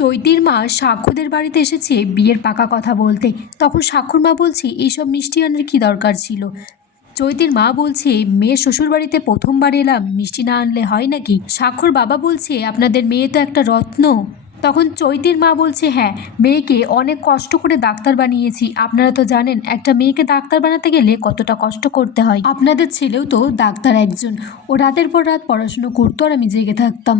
চৈতির মা সাক্ষ্যদের বাড়িতে এসেছে বিয়ের পাকা কথা বলতে। তখন সাক্ষ্যর মা বলছে এইসব মিষ্টি আনার কী দরকার ছিল। চৈতির মা বলছে মেয়ে শ্বশুর বাড়িতে প্রথমবার এলাম, মিষ্টি না আনলে হয় নাকি। সাক্ষ্যর বাবা বলছে আপনাদের মেয়ে তো একটা রত্ন। তখন চৈতির মা বলছে হ্যাঁ, মেয়েকে অনেক কষ্ট করে ডাক্তার বানিয়েছি। আপনারা তো জানেন একটা মেয়েকে ডাক্তার বানাতে গেলে কতটা কষ্ট করতে হয়। আপনাদের ছেলেও তো ডাক্তার একজন। ও রাতের পর রাত পড়াশুনো করতো আর আমি জেগে থাকতাম।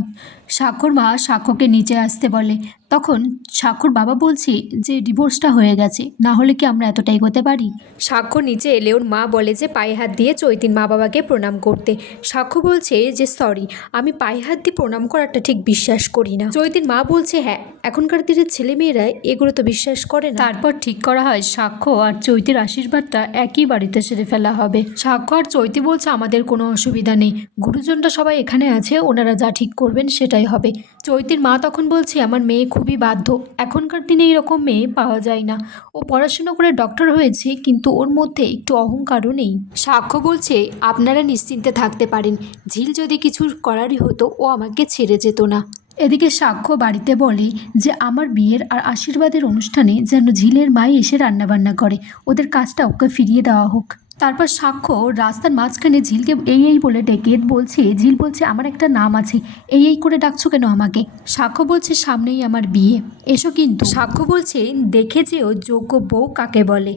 সাক্ষ্যর মা সাক্ষ্যকে নিচে আসতে বলে। তখন সাক্ষ্যর বাবা বলছে যে ডিভোর্সটা হয়ে গেছে, না হলে কি আমরা এতটা এগোতে পারি। সাক্ষ্য নিচে এলে ওর মা বলে যে পায়ে হাত দিয়ে চৈতির মা বাবাকে প্রণাম করতে। সাক্ষ্য বলছে যে সরি, আমি পায়ে হাত দিয়ে প্রণাম করাটা ঠিক বিশ্বাস করি না। চৈতির মা বলছে হ্যাঁ, এখনকার দিনের ছেলেমেয়েরা এগুলো তো বিশ্বাস করে না। তারপর ঠিক করা হয় সাক্ষ্য আর চৈতির আশীর্বাদটা একই বাড়িতে সেরে ফেলা হবে। সাক্ষ্য আর চৈতি বলছে আমাদের কোনো অসুবিধা নেই, গুরুজনরা সবাই এখানে আছে, ওনারা যা ঠিক করবেন সেটাই হবে। চৈতির মা তখন বলছে আমার মেয়ে খুবই বাধ্য, এখনকার দিনে এরকম মেয়ে পাওয়া যায় না। ও পড়াশুনো করে ডক্টর হয়েছে, কিন্তু ওর মধ্যে একটু অহংকারও নেই। সাক্ষ্য বলছে আপনারা নিশ্চিন্তে থাকতে পারেন, ঝিল যদি কিছু করারই হতো ও আমাকে ছেড়ে যেত না। এদিকে সাক্ষ্য বাড়িতে বলে যে আমার বিয়ের আর আশীর্বাদের অনুষ্ঠানে যেন ঝিলের মাই এসে রান্নাবান্না করে, ওদের কাজটা ওকে ফিরিয়ে দেওয়া হোক। তারপর সাক্ষ্য রাস্তার মাঝখানে ঝিলকে এই বলে ডেকে বলছে, ঝিল বলছে আমার একটা নাম আছে, এই করে ডাকছো কেন আমাকে। সাক্ষ্য বলছে সামনেই আমার বিয়ে, এসো কিন্তু। সাক্ষ্য বলছে দেখে যেও যোগ্য বউ কাকে বলে।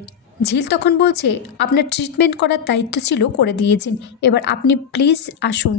ঝিল তখন বলছে আপনার ট্রিটমেন্ট করার দায়িত্ব ছিল, করে দিয়েছেন, এবার আপনি প্লিজ আসুন।